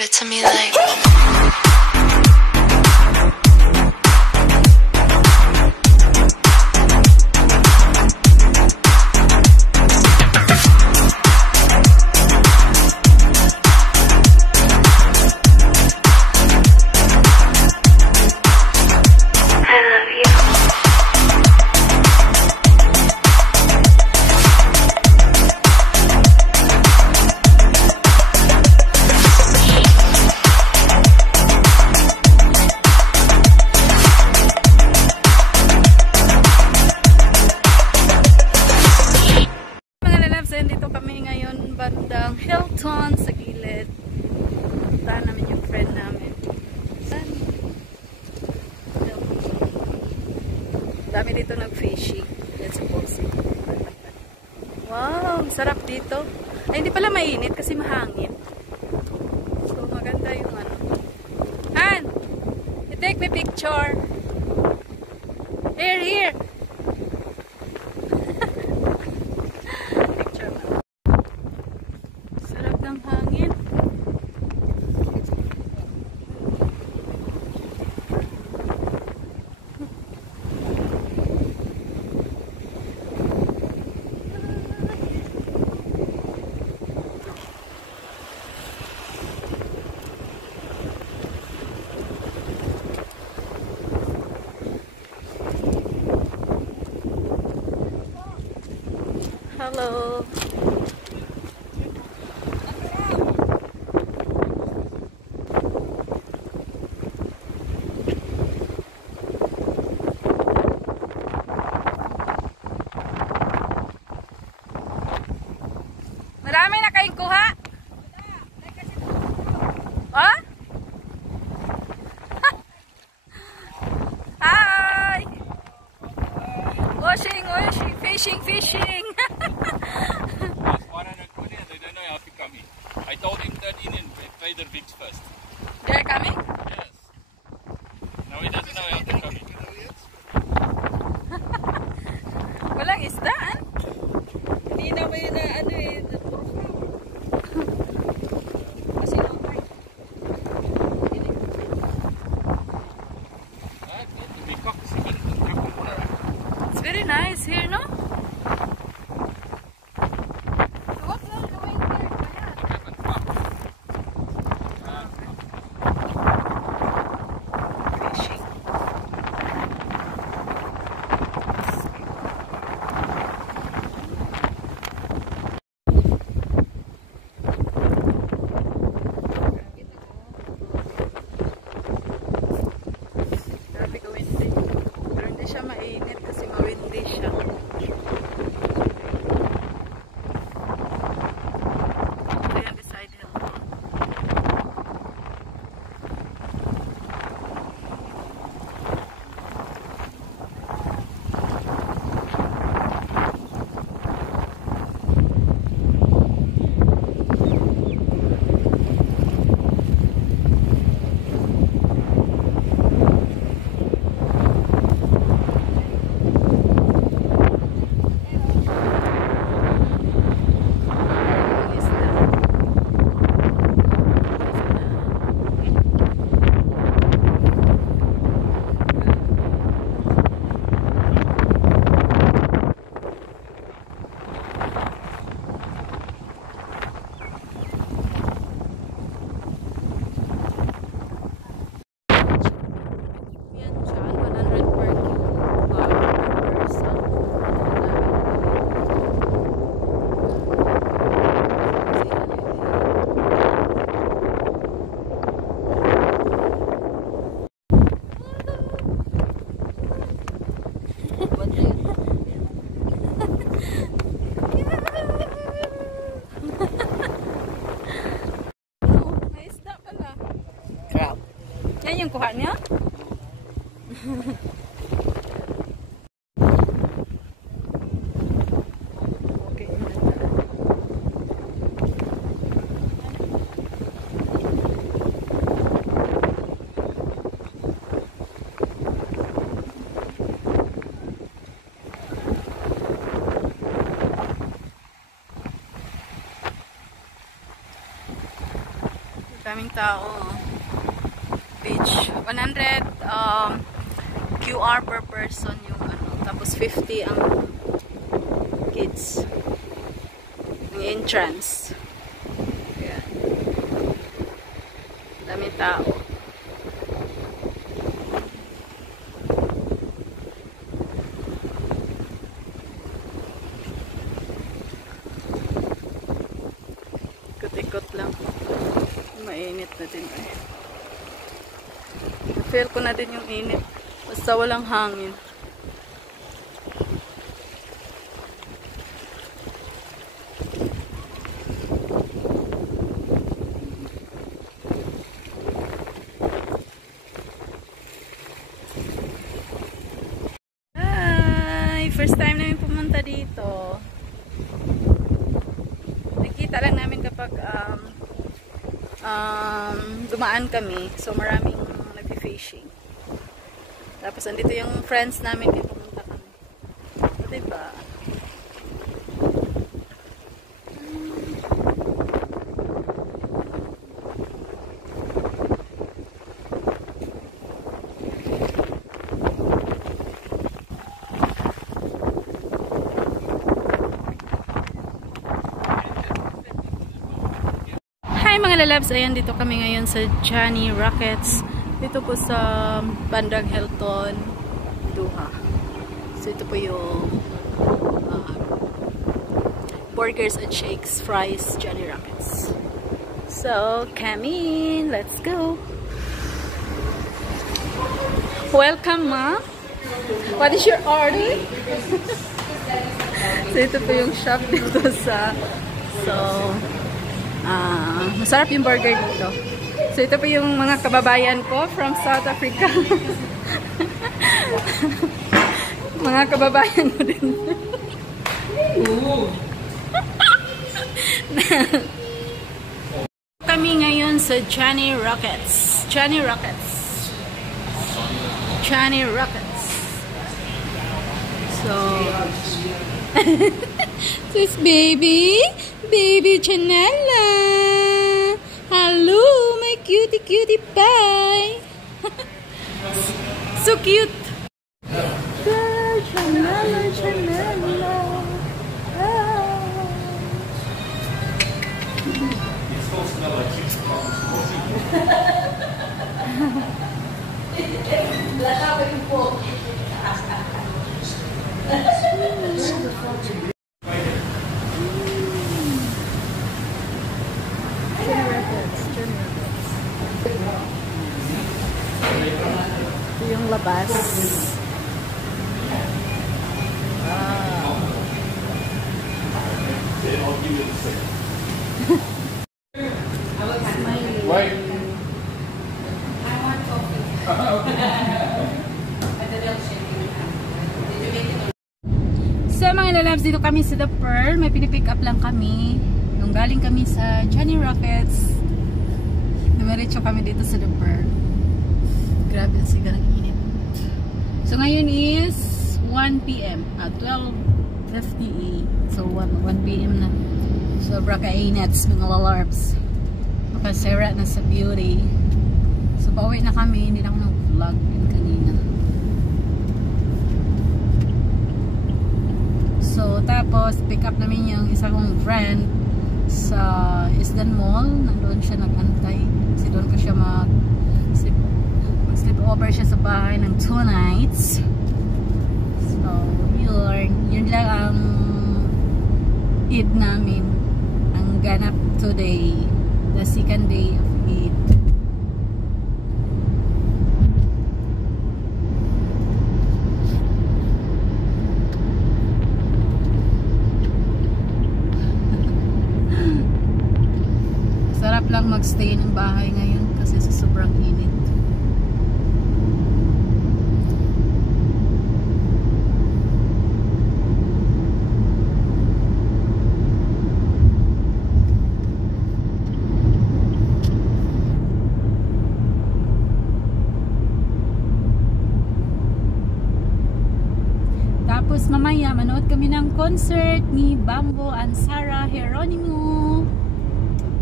give it to me like. Dito kami ngayon bandang Hilton sa gilid. Puntahan namin yung friend namin. Dami dito nag-fishing. Let's suppose. Wow, sarap dito. Ay, hindi pala mainit kasi mahangin. So, maganda yung ano. Han! You take me picture. Here, here! Hello. Marami na kayong kuha? Oh? Hi! Washing, washing, fishing, fishing. I told him that in Trader Vic's first. They're coming? Yes. Now he doesn't know how to come in. Walang isdaan. Hindi na may na ano eh. Kasi okay. It's very nice here, no? Yan yung kuha niya? Daming tao. Beach. 100 QR per person yung ano. Tapos 50 ang kids. Ang entrance. Ayan. Daming tao. Ikot-ikot lang. Mainit na din ay. Feel ko na din yung init. Basta walang hangin. Hi! First time namin pumunta dito. Nakita lang namin kapag dumaan kami. So maraming nag-fishing. Tapos andito yung friends namin kaya pumunta kami. So, diba? Hi mga lalabs! Ayan, dito kami ngayon sa Johnny Rockets. Dito po sa bandang Hilton, Doha. So ito po yung burgers and shakes, fries, Johnny Rockets. So, come in! Let's go! Welcome, ma! What is your order? So ito po yung shop dito sa masarap yung burger dito. So ito po yung mga kababayan ko from South Africa. Mga kababayan ko din. Kami ngayon sa Johnny Rockets. Johnny Rockets. Johnny Rockets. So this baby Janella. Hello, my cutie pie. So cute. Janella. Ito yung labas. Wait. So mga lalabs, dito kami sa The Pearl. May pinipick up lang kami. Yung galing kami sa Johnny Rockets. Dumiretso kami dito sa The Pearl. Grabe na siga ng init. So ngayon is 1 PM. 12:58. So 1 PM na. Sobra ka-inits mga lalabs. Makasira na sa beauty. So pauwi na kami. Hindi na ako nag-vlog yun kanina. So tapos pick up namin yung isa kong friend sa Isdan Mall. Nandoon siya nag-antay. Kasi doon ko siya mag-sleep over siya sa bahay ng 2 nights. So yun lang ang Eid namin. Ang ganap today. The second day of Eid. Sarap lang magstay ng bahay ngayon kasi sa sobrang init. Tapos mamaya manood kami ng concert ni Bambo and Sarah Geronimo.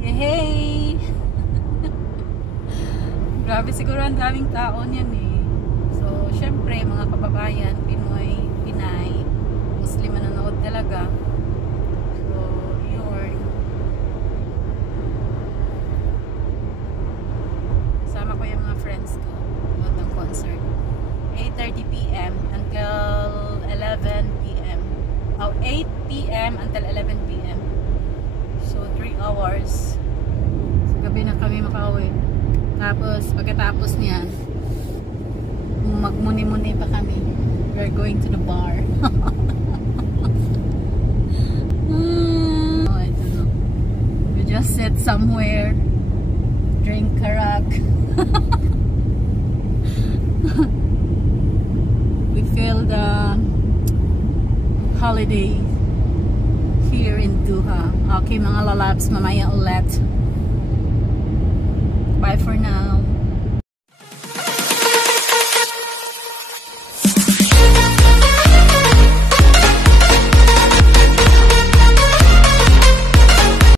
Yay! Grabe siguro ang daming tao niyan eh. So, syempre, mga kababayan, Pinoy, Pinay, Muslim manonood talaga. So, yun. Kasama ko yung mga friends ko ng concert. 8:30 p.m. until 11 p.m. Oh, 8 p.m. until 11 p.m. So, 3 hours. So, gabi na kami makauwi. Tapos, pagkatapos niyan, magmuni-muni pa kami. We're going to the bar. Oh, I don't know. We just sit somewhere, drink karak. We feel the holiday here in Doha. Okay, mga lalabs, mamaya ulit. Bye for now.